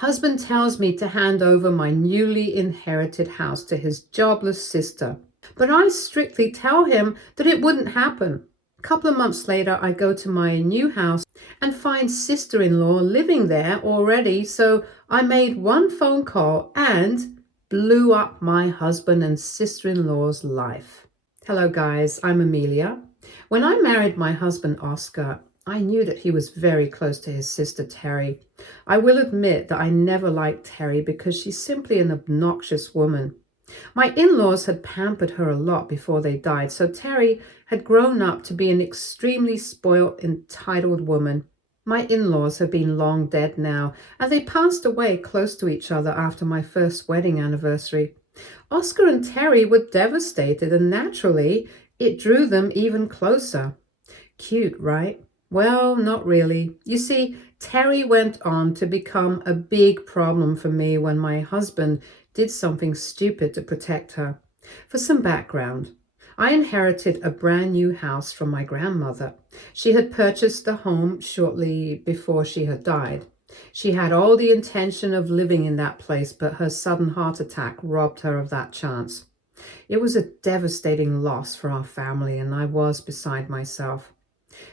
Husband tells me to hand over my newly inherited house to his jobless sister, but I strictly tell him that it wouldn't happen. A couple of months later, I go to my new house and find sister-in-law living there already, so I made one phone call and blew up my husband and sister-in-law's life. Hello guys, I'm Amelia. When I married my husband Oscar, I knew that he was very close to his sister Terry. I will admit that I never liked Terry because she's simply an obnoxious woman. My in-laws had pampered her a lot before they died, so Terry had grown up to be an extremely spoilt, entitled woman. My in-laws have been long dead now, and they passed away close to each other after my first wedding anniversary. Oscar and Terry were devastated, and naturally, it drew them even closer. Cute, right? Well, not really. You see, Terry went on to become a big problem for me when my husband did something stupid to protect her. For some background, I inherited a brand new house from my grandmother. She had purchased the home shortly before she had died. She had all the intention of living in that place, but her sudden heart attack robbed her of that chance. It was a devastating loss for our family, and I was beside myself.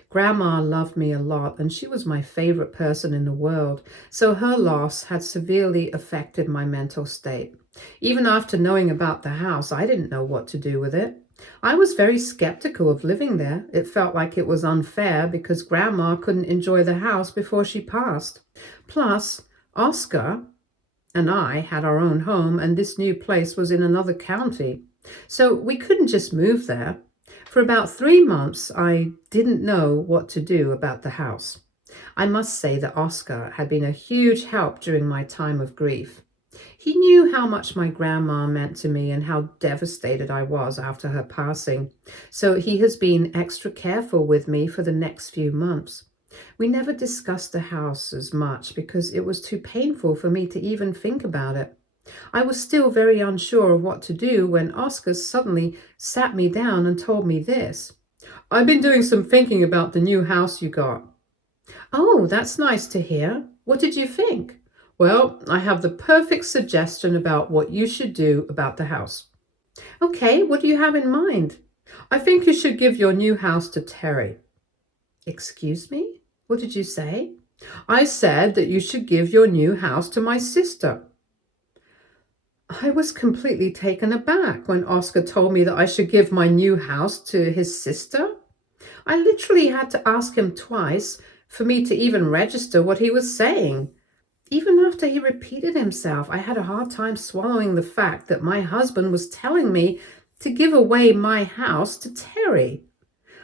Grandma loved me a lot, and she was my favorite person in the world, so her loss had severely affected my mental state. Even after knowing about the house, I didn't know what to do with it. I was very skeptical of living there. It felt like it was unfair because Grandma couldn't enjoy the house before she passed. Plus, Oscar and I had our own home, and this new place was in another county, so we couldn't just move there. For about 3 months, I didn't know what to do about the house. I must say that Oscar had been a huge help during my time of grief. He knew how much my grandma meant to me and how devastated I was after her passing, so he has been extra careful with me for the next few months. We never discussed the house as much because it was too painful for me to even think about it. I was still very unsure of what to do when Oscar suddenly sat me down and told me this. "I've been doing some thinking about the new house you got." "Oh, that's nice to hear. What did you think?" "Well, I have the perfect suggestion about what you should do about the house." "Okay, what do you have in mind?" "I think you should give your new house to Terry." "Excuse me? What did you say?" "I said that you should give your new house to my sister." I was completely taken aback when Oscar told me that I should give my new house to his sister. I literally had to ask him twice for me to even register what he was saying. Even after he repeated himself, I had a hard time swallowing the fact that my husband was telling me to give away my house to Terry.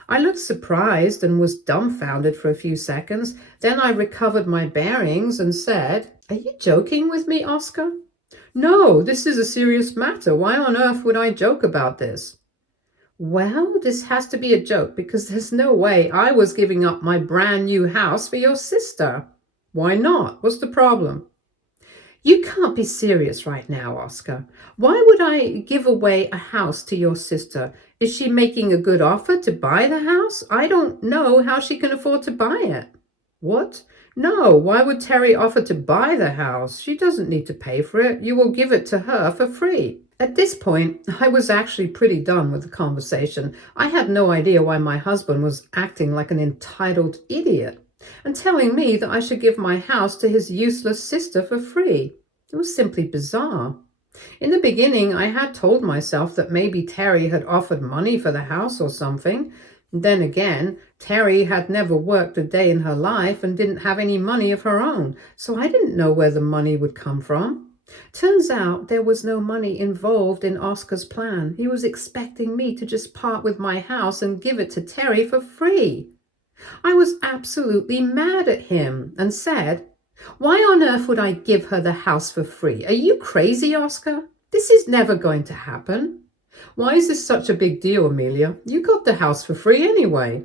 I looked surprised and was dumbfounded for a few seconds. Then I recovered my bearings and said, "Are you joking with me, Oscar?" "No, this is a serious matter. Why on earth would I joke about this?" "Well, this has to be a joke because there's no way I was giving up my brand new house for your sister." "Why not? What's the problem?" "You can't be serious right now, Oscar. Why would I give away a house to your sister? Is she making a good offer to buy the house? I don't know how she can afford to buy it." "What? No, why would Terry offer to buy the house? She doesn't need to pay for it. You will give it to her for free." At this point, I was actually pretty done with the conversation. I had no idea why my husband was acting like an entitled idiot and telling me that I should give my house to his useless sister for free. It was simply bizarre. In the beginning, I had told myself that maybe Terry had offered money for the house or something. Then again, Terry had never worked a day in her life and didn't have any money of her own, so I didn't know where the money would come from. Turns out there was no money involved in Oscar's plan. He was expecting me to just part with my house and give it to Terry for free. I was absolutely mad at him and said, "Why on earth would I give her the house for free? Are you crazy, Oscar? This is never going to happen." "Why is this such a big deal, Amelia? You got the house for free anyway."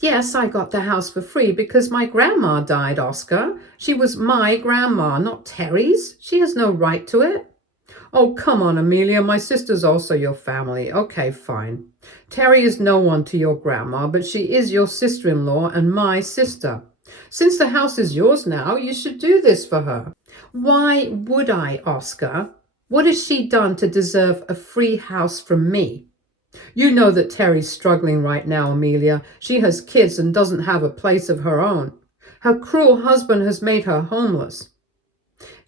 "Yes, I got the house for free because my grandma died, Oscar. She was my grandma, not Terry's. She has no right to it." "Oh, come on, Amelia. My sister's also your family. Okay, fine. Terry is no one to your grandma, but she is your sister-in-law and my sister. Since the house is yours now, you should do this for her. Why would I, Oscar? What has she done to deserve a free house from me? You know that Terry's struggling right now, Amelia. She has kids and doesn't have a place of her own. Her cruel husband has made her homeless.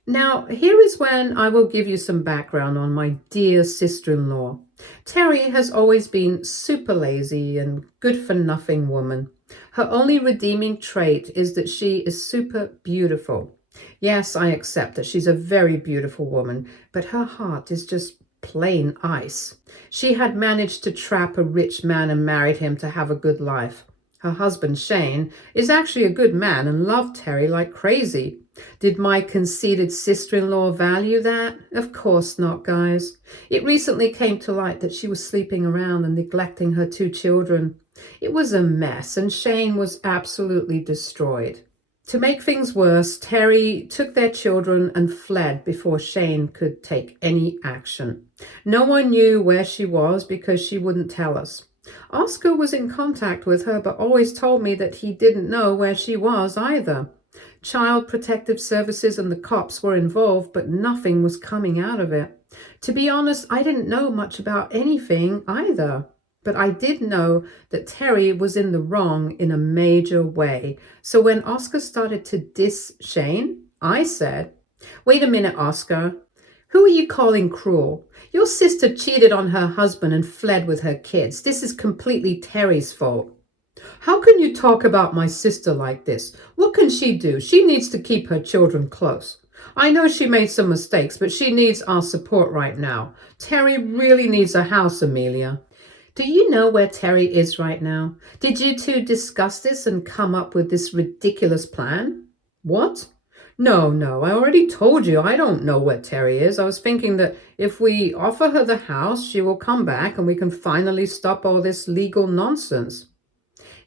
Now, here is when I will give you some background on my dear sister-in-law. Terry has always been super lazy and good-for-nothing woman. Her only redeeming trait is that she is super beautiful. Yes, I accept that she's a very beautiful woman, but her heart is just plain ice. She had managed to trap a rich man and married him to have a good life. Her husband, Shane, is actually a good man and loved Terry like crazy. Did my conceited sister-in-law value that? Of course not, guys. It recently came to light that she was sleeping around and neglecting her 2 children. It was a mess, and Shane was absolutely destroyed. To make things worse, Terry took their children and fled before Shane could take any action. No one knew where she was because she wouldn't tell us. Oscar was in contact with her, but always told me that he didn't know where she was either. Child Protective Services and the cops were involved, but nothing was coming out of it. To be honest, I didn't know much about anything either. But I did know that Terry was in the wrong in a major way. So when Oscar started to diss Shane, I said, "Wait a minute, Oscar. Who are you calling cruel? Your sister cheated on her husband and fled with her kids. This is completely Terry's fault." "How can you talk about my sister like this? What can she do? She needs to keep her children close. I know she made some mistakes, but she needs our support right now. Terry really needs a house, Amelia." Do you know where Terry is right now? Did you two discuss this and come up with this ridiculous plan? What? No, I already told you I don't know where Terry is. I was thinking that if we offer her the house, she will come back and we can finally stop all this legal nonsense.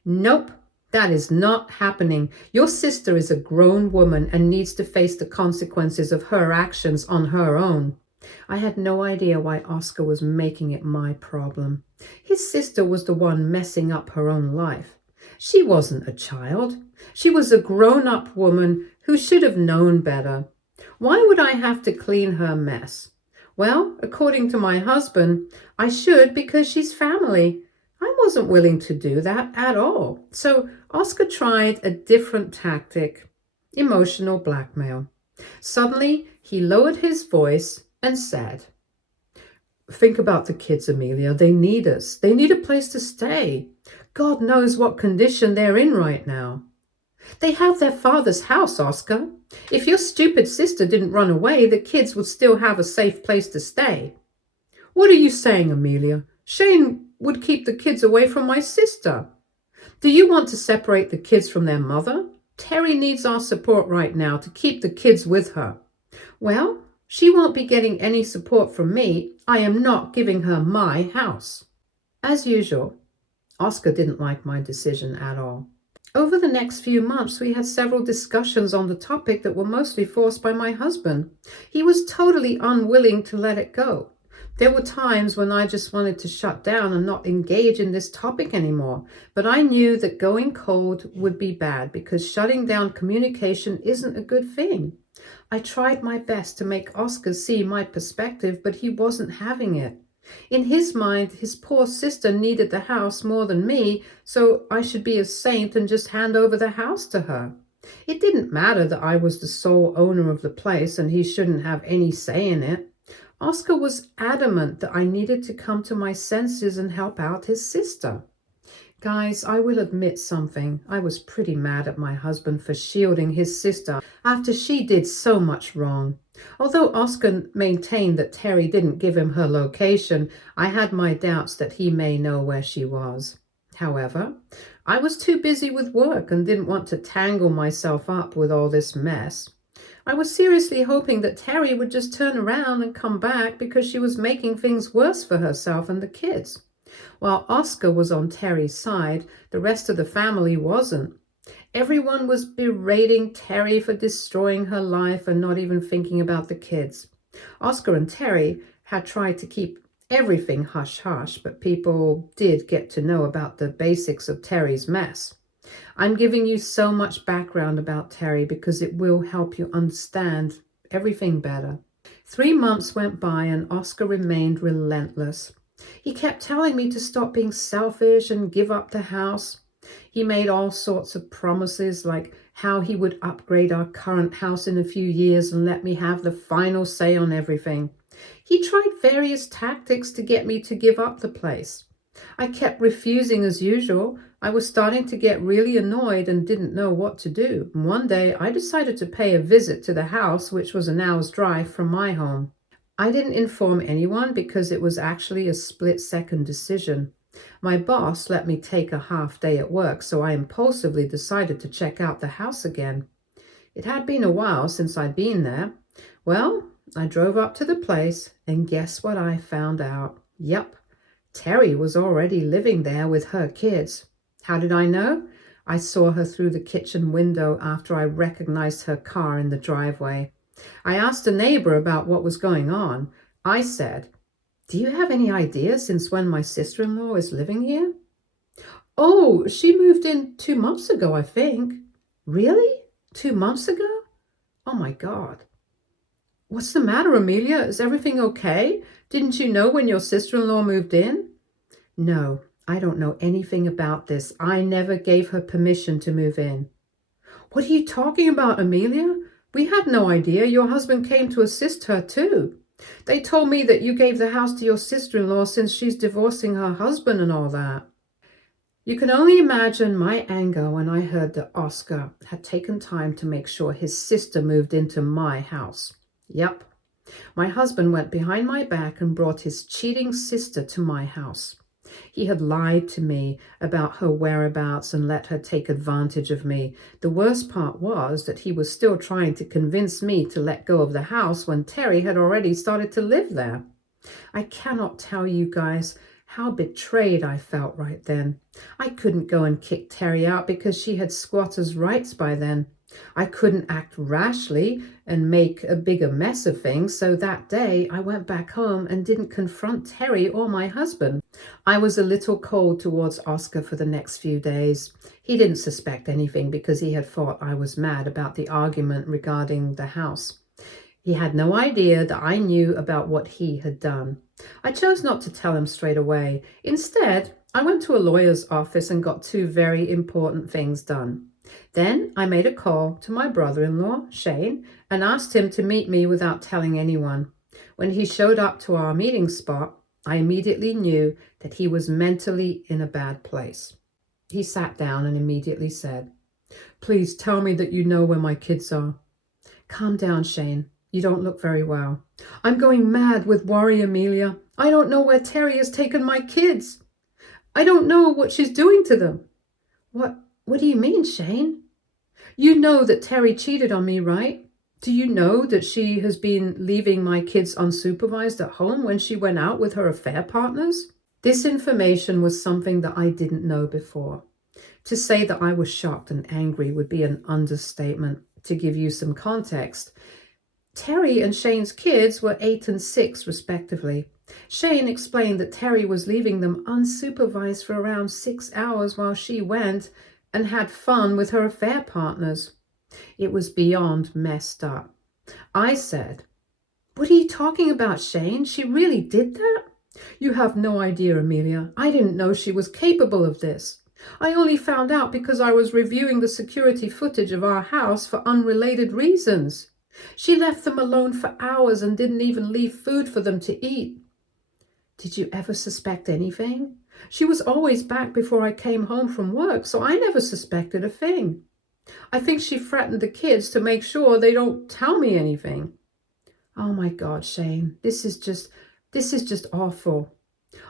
Nope, that is not happening. Your sister is a grown woman and needs to face the consequences of her actions on her own. I had no idea why Oscar was making it my problem. His sister was the one messing up her own life. She wasn't a child. She was a grown-up woman who should have known better. Why would I have to clean her mess? Well, according to my husband, I should because she's family. I wasn't willing to do that at all. So Oscar tried a different tactic: emotional blackmail. Suddenly, he lowered his voice and said, "Think about the kids, Amelia. They need us. They need a place to stay. God knows what condition they're in right now. They have their father's house, Oscar. If your stupid sister didn't run away, the kids would still have a safe place to stay." "What are you saying, Amelia? Shane would keep the kids away from my sister. Do you want to separate the kids from their mother? Terry needs our support right now to keep the kids with her." "Well, she won't be getting any support from me. I am not giving her my house." As usual, Oscar didn't like my decision at all. Over the next few months, we had several discussions on the topic that were mostly forced by my husband. He was totally unwilling to let it go. There were times when I just wanted to shut down and not engage in this topic anymore, but I knew that going cold would be bad because shutting down communication isn't a good thing. I tried my best to make Oscar see my perspective, but he wasn't having it. In his mind, his poor sister needed the house more than me, so I should be a saint and just hand over the house to her. It didn't matter that I was the sole owner of the place and he shouldn't have any say in it. Oscar was adamant that I needed to come to my senses and help out his sister. Guys, I will admit something. I was pretty mad at my husband for shielding his sister after she did so much wrong. Although Oscar maintained that Terry didn't give him her location, I had my doubts that he may know where she was. However, I was too busy with work and didn't want to tangle myself up with all this mess. I was seriously hoping that Terry would just turn around and come back because she was making things worse for herself and the kids. While Oscar was on Terry's side, the rest of the family wasn't. Everyone was berating Terry for destroying her life and not even thinking about the kids. Oscar and Terry had tried to keep everything hush-hush, but people did get to know about the basics of Terry's mess. I'm giving you so much background about Terry because it will help you understand everything better. 3 months went by and Oscar remained relentless. He kept telling me to stop being selfish and give up the house. He made all sorts of promises, like how he would upgrade our current house in a few years and let me have the final say on everything. He tried various tactics to get me to give up the place. I kept refusing as usual. I was starting to get really annoyed and didn't know what to do. One day, I decided to pay a visit to the house, which was an hour's drive from my home. I didn't inform anyone because it was actually a split-second decision. My boss let me take a half day at work, so I impulsively decided to check out the house again. It had been a while since I'd been there. Well, I drove up to the place, and guess what I found out? Yep, Terry was already living there with her kids. How did I know? I saw her through the kitchen window after I recognized her car in the driveway. I asked a neighbor about what was going on. I said, "Do you have any idea since when my sister-in-law is living here?" "Oh, she moved in 2 months ago, I think." "Really? 2 months ago? Oh my God." "What's the matter, Amelia? Is everything okay? Didn't you know when your sister-in-law moved in?" "No, I don't know anything about this. I never gave her permission to move in." "What are you talking about, Amelia? We had no idea. Your husband came to assist her too. They told me that you gave the house to your sister-in-law since she's divorcing her husband and all that." You can only imagine my anger when I heard that Oscar had taken time to make sure his sister moved into my house. Yep, my husband went behind my back and brought his cheating sister to my house. He had lied to me about her whereabouts and let her take advantage of me. The worst part was that he was still trying to convince me to let go of the house when Terry had already started to live there. I cannot tell you guys how betrayed I felt right then. I couldn't go and kick Terry out because she had squatters' rights by then. I couldn't act rashly and make a bigger mess of things, so that day I went back home and didn't confront Terry or my husband. I was a little cold towards Oscar for the next few days. He didn't suspect anything because he had thought I was mad about the argument regarding the house. He had no idea that I knew about what he had done. I chose not to tell him straight away. Instead, I went to a lawyer's office and got two very important things done. Then I made a call to my brother-in-law, Shane, and asked him to meet me without telling anyone. When he showed up to our meeting spot, I immediately knew that he was mentally in a bad place. He sat down and immediately said, "Please tell me that you know where my kids are." "Calm down, Shane. You don't look very well." "I'm going mad with worry, Amelia. I don't know where Terry has taken my kids. I don't know what she's doing to them." What do you mean, Shane?" "You know that Terry cheated on me, right? Do you know that she has been leaving my kids unsupervised at home when she went out with her affair partners?" This information was something that I didn't know before. To say that I was shocked and angry would be an understatement. To give you some context, Terry and Shane's kids were 8 and 6, respectively. Shane explained that Terry was leaving them unsupervised for around 6 hours while she went and had fun with her affair partners. It was beyond messed up. I said, "What are you talking about, Shane? She really did that?" "You have no idea, Amelia. I didn't know she was capable of this. I only found out because I was reviewing the security footage of our house for unrelated reasons. She left them alone for hours and didn't even leave food for them to eat." "Did you ever suspect anything?" "She was always back before I came home from work, so I never suspected a thing. I think she threatened the kids to make sure they don't tell me anything." Oh my God, Shane, this is just awful.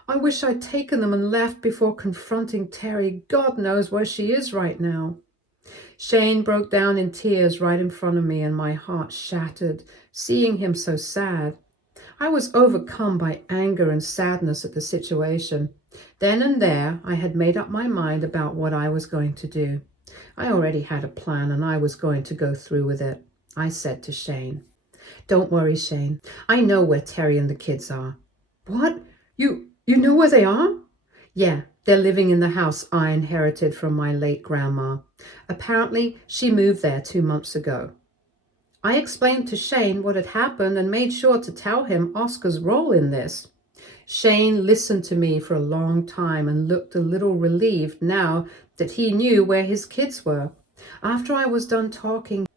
I wish I'd taken them and left before confronting Terry. God knows where she is right now. Shane broke down in tears right in front of me, and my heart shattered, seeing him so sad. I was overcome by anger and sadness at the situation. Then and there, I had made up my mind about what I was going to do. I already had a plan, and I was going to go through with it. I said to Shane, "Don't worry, Shane. I know where Terry and the kids are." "What? You know where they are?" "Yeah, They're living in the house I inherited from my late grandma. Apparently, she moved there 2 months ago. I explained to Shane what had happened and made sure to tell him Oscar's role in this. Shane listened to me for a long time and looked a little relieved now that he knew where his kids were. After I was done talking,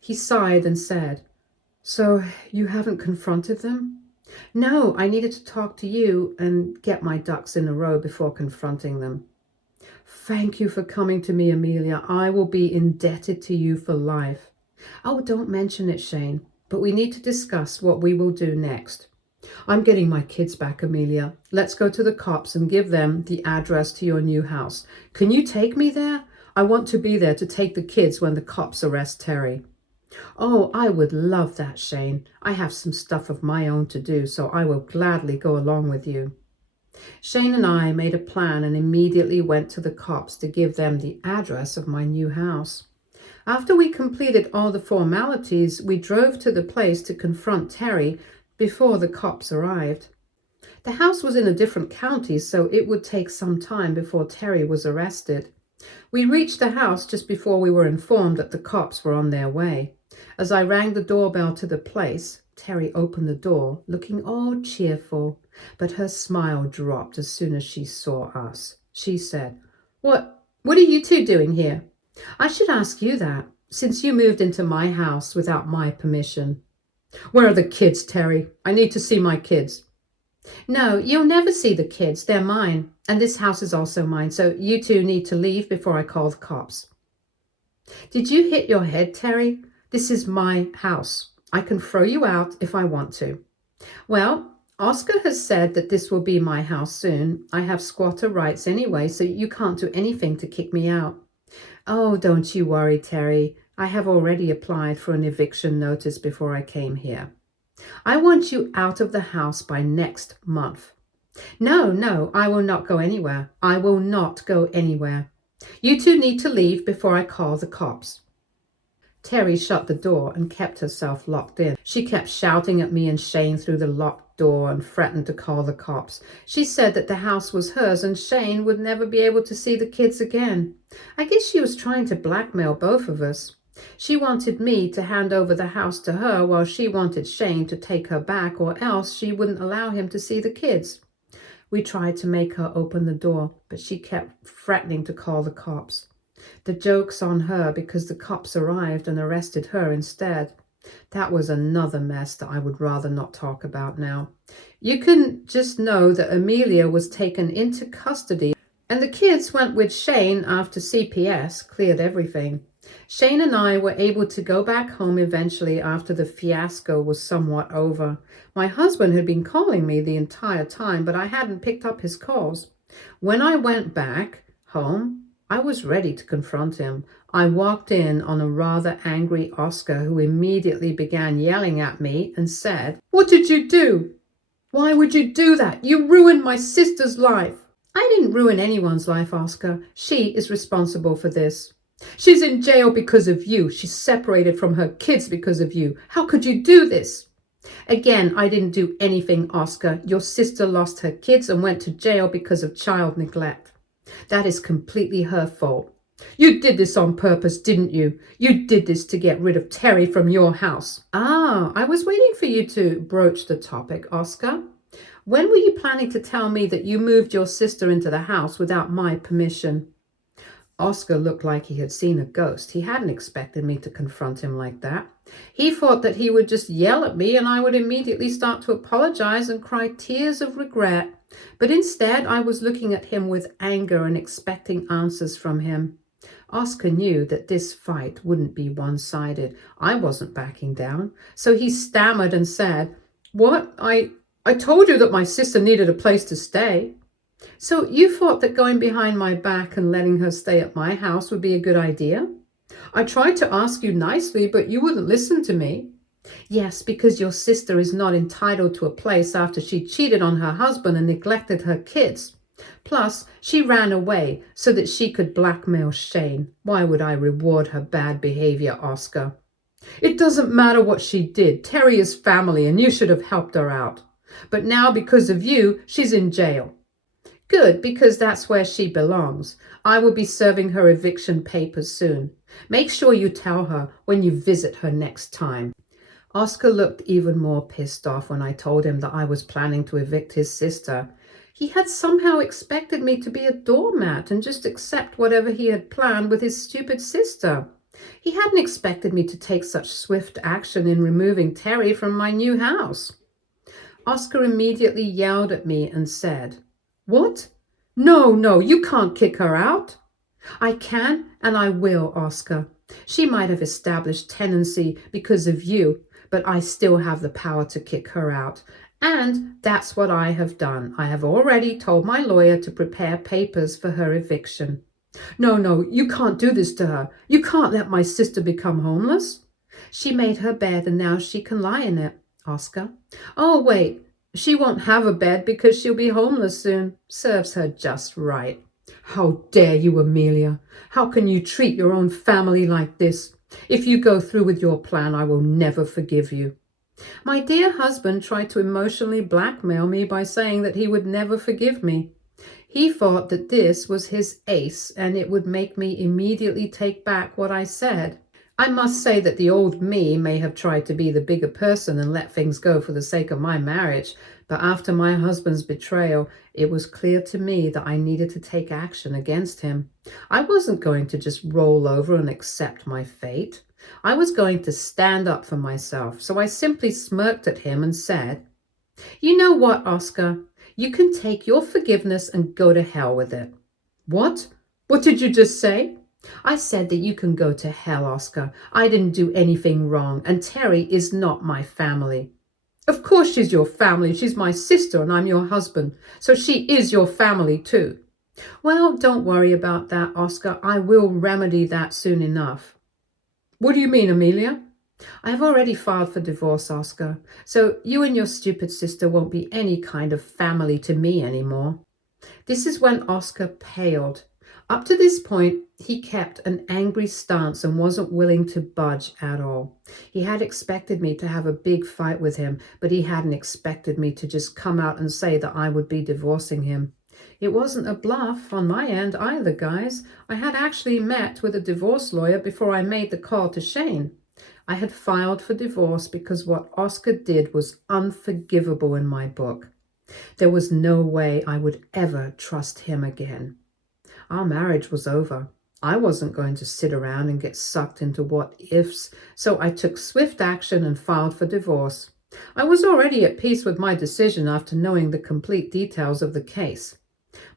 he sighed and said, "So you haven't confronted them?" "No, I needed to talk to you and get my ducks in a row before confronting them." "Thank you for coming to me, Amelia. I will be indebted to you for life." "Oh, don't mention it, Shane, but we need to discuss what we will do next." "I'm getting my kids back, Amelia. Let's go to the cops and give them the address to your new house. Can you take me there? I want to be there to take the kids when the cops arrest Terry." "Oh, I would love that, Shane. I have some stuff of my own to do, so I will gladly go along with you." Shane and I made a plan and immediately went to the cops to give them the address of my new house. After we completed all the formalities, we drove to the place to confront Terry before the cops arrived. The house was in a different county, so it would take some time before Terry was arrested. We reached the house just before we were informed that the cops were on their way. As I rang the doorbell to the place, Terry opened the door, looking all cheerful, but her smile dropped as soon as she saw us. She said, What are you two doing here?" "I should ask you that, since you moved into my house without my permission." "Where are the kids, Terry? I need to see my kids." "No, you'll never see the kids. They're mine. And this house is also mine, so you two need to leave before I call the cops." "Did you hit your head, Terry? This is my house. I can throw you out if I want to." "Well, Oscar has said that this will be my house soon. I have squatter rights anyway, so you can't do anything to kick me out." "Oh, don't you worry, Terry. I have already applied for an eviction notice before I came here. I want you out of the house by next month." No, I will not go anywhere. I will not go anywhere. You two need to leave before I call the cops." Terry shut the door and kept herself locked in. She kept shouting at me and Shane through the locked door and threatened to call the cops. She said that the house was hers and Shane would never be able to see the kids again. I guess she was trying to blackmail both of us. She wanted me to hand over the house to her while she wanted Shane to take her back, or else she wouldn't allow him to see the kids. We tried to make her open the door, but she kept threatening to call the cops. The joke's on her because the cops arrived and arrested her instead. That was another mess that I would rather not talk about now. You can just know that Amelia was taken into custody and the kids went with Shane after CPS cleared everything. Shane and I were able to go back home eventually after the fiasco was somewhat over. My husband had been calling me the entire time, but I hadn't picked up his calls. When I went back home, I was ready to confront him. I walked in on a rather angry Oscar who immediately began yelling at me and said, "What did you do? Why would you do that? You ruined my sister's life." "I didn't ruin anyone's life, Oscar. She is responsible for this." "She's in jail because of you. She's separated from her kids because of you. How could you do this?" "Again, I didn't do anything, Oscar. Your sister lost her kids and went to jail because of child neglect. That is completely her fault. You did this on purpose, didn't you? You did this to get rid of Terry from your house." "Ah, I was waiting for you to broach the topic, Oscar. When were you planning to tell me that you moved your sister into the house without my permission?" Oscar looked like he had seen a ghost. He hadn't expected me to confront him like that. He thought that he would just yell at me and I would immediately start to apologize and cry tears of regret. But instead, I was looking at him with anger and expecting answers from him. Oscar knew that this fight wouldn't be one-sided. I wasn't backing down. So he stammered and said, "What? I told you that my sister needed a place to stay." "So you thought that going behind my back and letting her stay at my house would be a good idea?" "I tried to ask you nicely, but you wouldn't listen to me." "Yes, because your sister is not entitled to a place after she cheated on her husband and neglected her kids. Plus, she ran away so that she could blackmail Shane. Why would I reward her bad behavior, Oscar?" "It doesn't matter what she did. Terry is family and you should have helped her out. But now, because of you, she's in jail." Good, because that's where she belongs. I will be serving her eviction papers soon. Make sure you tell her when you visit her next time. Oscar looked even more pissed off when I told him that I was planning to evict his sister. He had somehow expected me to be a doormat and just accept whatever he had planned with his stupid sister. He hadn't expected me to take such swift action in removing Terry from my new house. Oscar immediately yelled at me and said, "What? No, you can't kick her out." "I can and I will, Oscar. She might have established tenancy because of you, but I still have the power to kick her out. And that's what I have done. I have already told my lawyer to prepare papers for her eviction." No, you can't do this to her. You can't let my sister become homeless." "She made her bed and now she can lie in it, Oscar." "Oh, wait. She won't have a bed because she'll be homeless soon. Serves her just right." "How dare you, Amelia? How can you treat your own family like this? If you go through with your plan, I will never forgive you." My dear husband tried to emotionally blackmail me by saying that he would never forgive me. He thought that this was his ace and it would make me immediately take back what I said. I must say that the old me may have tried to be the bigger person and let things go for the sake of my marriage, but after my husband's betrayal, it was clear to me that I needed to take action against him. I wasn't going to just roll over and accept my fate. I was going to stand up for myself, so I simply smirked at him and said, "You know what, Oscar? You can take your forgiveness and go to hell with it." "What? What did you just say?" "I said that you can go to hell, Oscar. I didn't do anything wrong, and Terry is not my family." "Of course she's your family. She's my sister and I'm your husband. So she is your family too." "Well, don't worry about that, Oscar. I will remedy that soon enough." "What do you mean, Amelia?" "I have already filed for divorce, Oscar. So you and your stupid sister won't be any kind of family to me anymore." This is when Oscar paled. Up to this point, he kept an angry stance and wasn't willing to budge at all. He had expected me to have a big fight with him, but he hadn't expected me to just come out and say that I would be divorcing him. It wasn't a bluff on my end either, guys. I had actually met with a divorce lawyer before I made the call to Shane. I had filed for divorce because what Oscar did was unforgivable in my book. There was no way I would ever trust him again. Our marriage was over. I wasn't going to sit around and get sucked into what ifs, so I took swift action and filed for divorce. I was already at peace with my decision after knowing the complete details of the case.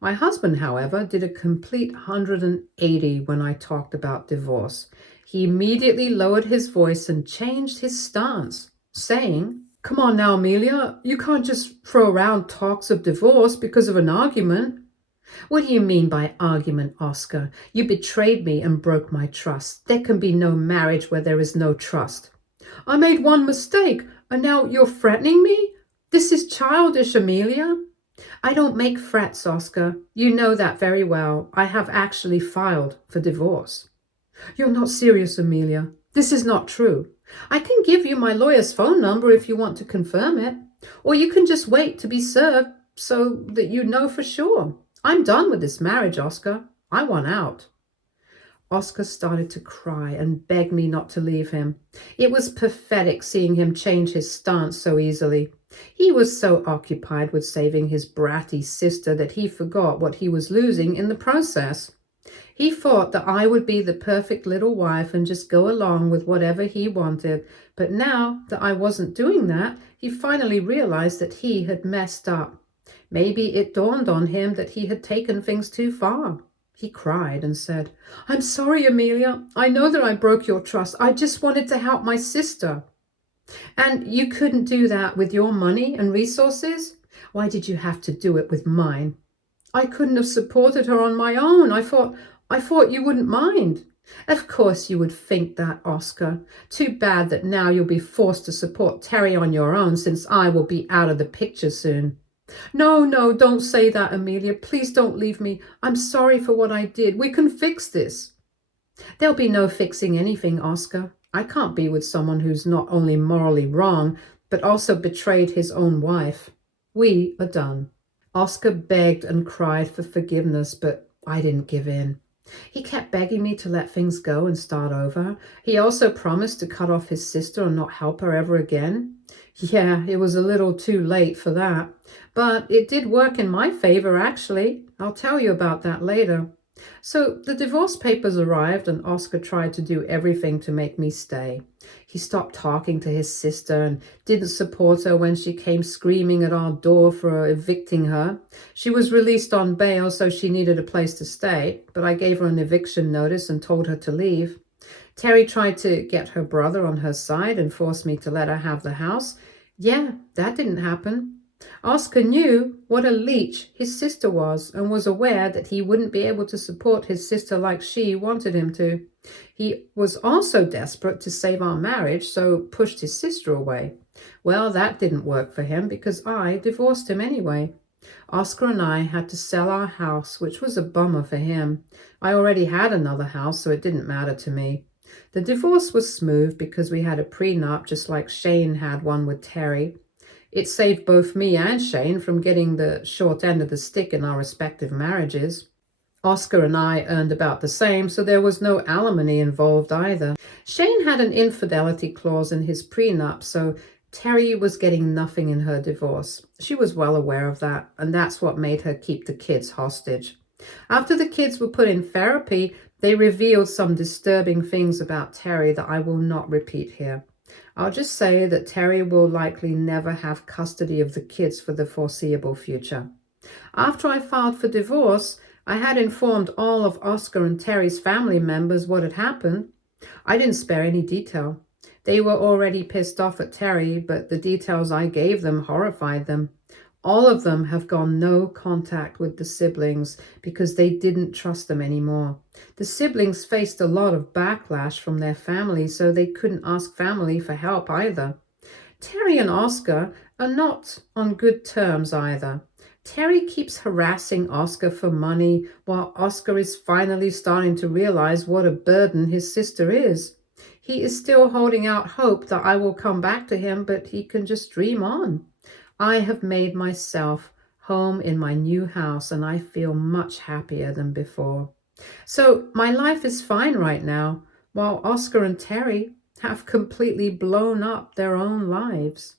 My husband, however, did a complete 180 when I talked about divorce. He immediately lowered his voice and changed his stance, saying, "Come on now, Amelia, you can't just throw around talks of divorce because of an argument." "What do you mean by argument, Oscar? You betrayed me and broke my trust. There can be no marriage where there is no trust." "I made one mistake, and now you're threatening me? This is childish, Amelia." "I don't make threats, Oscar. You know that very well. I have actually filed for divorce." "You're not serious, Amelia. This is not true. I can give you my lawyer's phone number if you want to confirm it, or you can just wait to be served so that you know for sure. I'm done with this marriage, Oscar. I want out." Oscar started to cry and beg me not to leave him. It was pathetic seeing him change his stance so easily. He was so occupied with saving his bratty sister that he forgot what he was losing in the process. He thought that I would be the perfect little wife and just go along with whatever he wanted, but now that I wasn't doing that, he finally realized that he had messed up. Maybe it dawned on him that he had taken things too far. He cried and said, "I'm sorry, Amelia. I know that I broke your trust. I just wanted to help my sister." "And you couldn't do that with your money and resources? Why did you have to do it with mine?" "I couldn't have supported her on my own. I thought you wouldn't mind." "Of course you would think that, Oscar. Too bad that now you'll be forced to support Terry on your own since I will be out of the picture soon." No, don't say that, Amelia. Please don't leave me. I'm sorry for what I did. We can fix this." "There'll be no fixing anything, Oscar. I can't be with someone who's not only morally wrong, but also betrayed his own wife. We are done." Oscar begged and cried for forgiveness, but I didn't give in. He kept begging me to let things go and start over. He also promised to cut off his sister and not help her ever again. Yeah, it was a little too late for that. But it did work in my favor, actually. I'll tell you about that later. So the divorce papers arrived, and Oscar tried to do everything to make me stay. He stopped talking to his sister and didn't support her when she came screaming at our door for evicting her. She was released on bail, so she needed a place to stay, but I gave her an eviction notice and told her to leave. Terry tried to get her brother on her side and forced me to let her have the house. Yeah, that didn't happen. Oscar knew what a leech his sister was and was aware that he wouldn't be able to support his sister like she wanted him to. He was also desperate to save our marriage, so pushed his sister away. Well, that didn't work for him because I divorced him anyway. Oscar and I had to sell our house, which was a bummer for him. I already had another house, so it didn't matter to me. The divorce was smooth because we had a prenup, just like Shane had one with Terry. It saved both me and Shane from getting the short end of the stick in our respective marriages. Oscar and I earned about the same, so there was no alimony involved either. Shane had an infidelity clause in his prenup, so Terry was getting nothing in her divorce. She was well aware of that, and that's what made her keep the kids hostage. After the kids were put in therapy, they revealed some disturbing things about Terry that I will not repeat here. I'll just say that Terry will likely never have custody of the kids for the foreseeable future. After I filed for divorce, I had informed all of Oscar and Terry's family members what had happened. I didn't spare any detail. They were already pissed off at Terry, but the details I gave them horrified them. All of them have gone no contact with the siblings because they didn't trust them anymore. The siblings faced a lot of backlash from their family, so they couldn't ask family for help either. Terry and Oscar are not on good terms either. Terry keeps harassing Oscar for money, while Oscar is finally starting to realize what a burden his sister is. He is still holding out hope that I will come back to him, but he can just dream on. I have made myself home in my new house, and I feel much happier than before. So my life is fine right now, while Oscar and Terry have completely blown up their own lives.